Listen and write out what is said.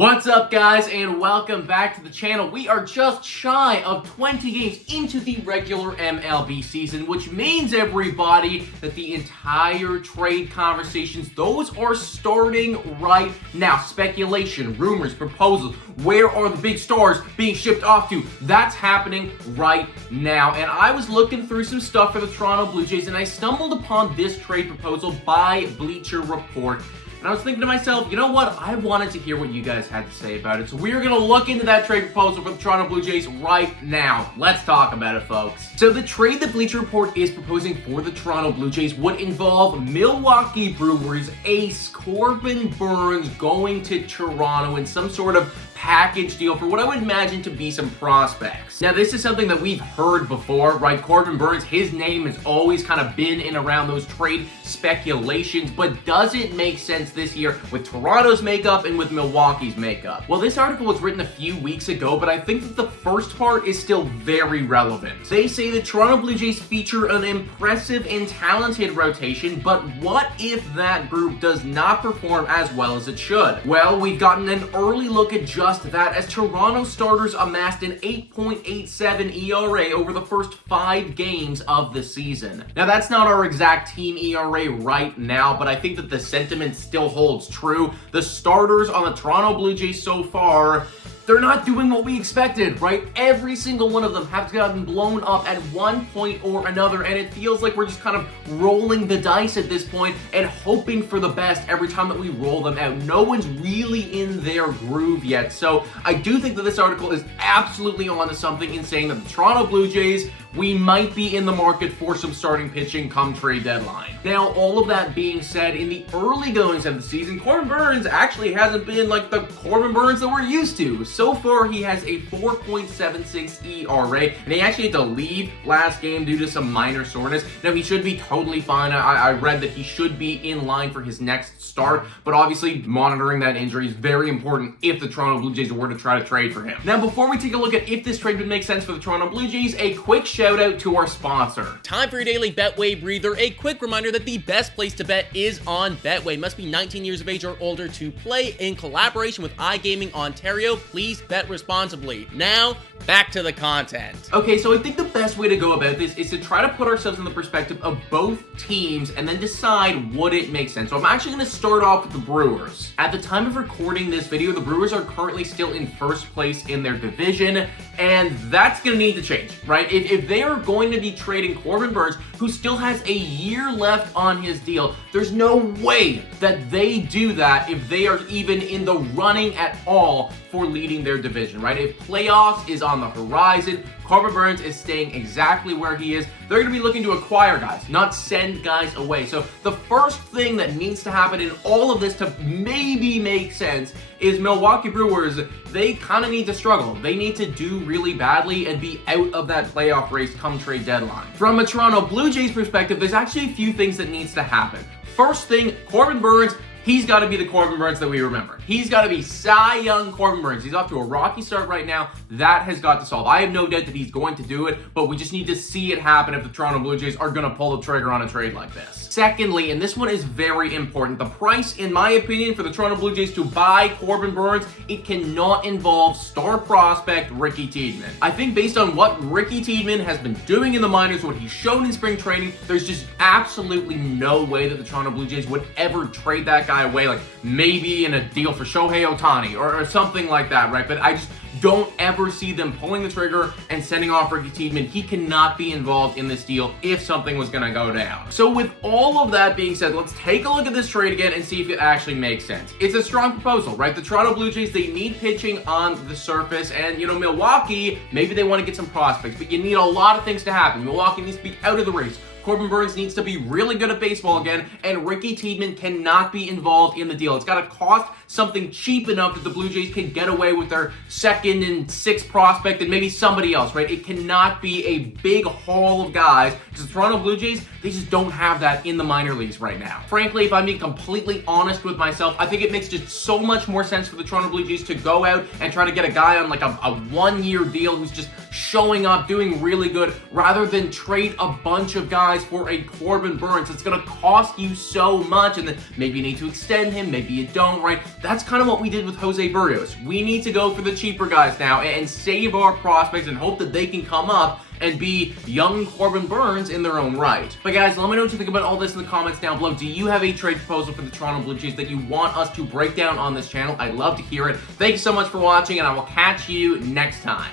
What's up, guys, and welcome back to the channel. We are just shy of 20 games into the regular MLB season, which means, everybody, that the entire trade conversations, those are starting right now. Speculation, rumors, proposals, where are the big stars being shipped off to? That's happening right now. And I was looking through some stuff for the Toronto Blue Jays, and I stumbled upon this trade proposal by Bleacher Report. And I was thinking to myself, you know what? I wanted to hear what you guys had to say about it. So we're going to look into that trade proposal for the Toronto Blue Jays right now. Let's talk about it, folks. So the trade that Bleacher Report is proposing for the Toronto Blue Jays would involve Milwaukee Brewers ace Corbin Burnes going to Toronto in some sort of package deal for what I would imagine to be some prospects. Now, this is something that we've heard before, right? Corbin Burnes, his name has always kind of been in around those trade speculations, but does it make sense this year with Toronto's makeup and with Milwaukee's makeup? Well, this article was written a few weeks ago, but I think that the first part is still very relevant. They say the Toronto Blue Jays feature an impressive and talented rotation, but what if that group does not perform as well as it should? Well, we've gotten an early look at just that, as Toronto starters amassed an 8.87 ERA over the first 5 games of the season. Now, that's not our exact team ERA right now, but I think that the sentiment still holds true. The starters on the Toronto Blue Jays so far, they're not doing what we expected, right? Every single one of them has gotten blown up at one point or another, and it feels like we're just kind of rolling the dice at this point and hoping for the best every time that we roll them out. No one's really in their groove yet, so I do think that this article is absolutely onto something in saying that the Toronto Blue Jays, we might be in the market for some starting pitching come trade deadline. Now, all of that being said, in the early goings of the season, Corbin Burnes actually hasn't been like the Corbin Burnes that we're used to. So far, he has a 4.76 ERA, and he actually had to leave last game due to some minor soreness. Now, he should be totally fine. I read that he should be in line for his next start, but obviously monitoring that injury is very important if the Toronto Blue Jays were to try to trade for him. Now, before we take a look at if this trade would make sense for the Toronto Blue Jays, a quick shout out to our sponsor. Time for your daily Betway breather. A quick reminder that the best place to bet is on Betway. Must be 19 years of age or older to play. In collaboration with iGaming Ontario, please bet responsibly. Now, back to the content. Okay, so I think the best way to go about this is to try to put ourselves in the perspective of both teams and then decide would it make sense. So I'm actually going to start off with the Brewers. At the time of recording this video, the Brewers are currently still in first place in their division, and that's going to need to change, right? If they are going to be trading Corbin Burnes, who still has a year left on his deal, there's no way that they do that if they are even in the running at all for leading their division, right? If playoffs is on the horizon, Corbin Burnes is staying exactly where he is. They're going to be looking to acquire guys, not send guys away. So the first thing that needs to happen in all of this to maybe make sense is Milwaukee Brewers, they kind of need to struggle. They need to do really badly and be out of that playoff race come trade deadline. From a Toronto Blue Jays perspective, there's actually a few things that needs to happen. First thing, Corbin Burnes, he's got to be the Corbin Burnes that we remember. He's got to be Cy Young Corbin Burnes. He's off to a rocky start right now. That has got to solve. I have no doubt that he's going to do it, but we just need to see it happen if the Toronto Blue Jays are going to pull the trigger on a trade like this. Secondly, and this one is very important, the price, in my opinion, for the Toronto Blue Jays to buy Corbin Burnes, it cannot involve star prospect Ricky Tiedemann. I think based on what Ricky Tiedemann has been doing in the minors, what he's shown in spring training, there's just absolutely no way that the Toronto Blue Jays would ever trade that guy away, like maybe in a deal for Shohei Ohtani or something like that, right? But I just don't ever see them pulling the trigger and sending off Ricky Tiedemann. He cannot be involved in this deal if something was going to go down. So with all of that being said, let's take a look at this trade again and see if it actually makes sense. It's a strong proposal, right? The Toronto Blue Jays, they need pitching on the surface, and, you know, Milwaukee, maybe they want to get some prospects, but you need a lot of things to happen. Milwaukee needs to be out of the race. Corbin Burnes needs to be really good at baseball again, and Ricky Tiedemann cannot be involved in the deal. It's got to cost something cheap enough that the Blue Jays can get away with their second and sixth prospect and maybe somebody else, right? It cannot be a big haul of guys, because the Toronto Blue Jays, they just don't have that in the minor leagues right now. Frankly, if I'm being completely honest with myself, I think it makes just so much more sense for the Toronto Blue Jays to go out and try to get a guy on like a one-year deal who's just showing up, doing really good, rather than trade a bunch of guys for a Corbin Burnes. It's going to cost you so much, and then maybe you need to extend him, maybe you don't, right? That's kind of what we did with Jose Burgos. We need to go for the cheaper guys now and save our prospects and hope that they can come up and be young Corbin Burnes in their own right. But guys, let me know what you think about all this in the comments down below. Do you have a trade proposal for the Toronto Blue Jays that you want us to break down on this channel? I'd love to hear it. Thank you so much for watching, and I will catch you next time.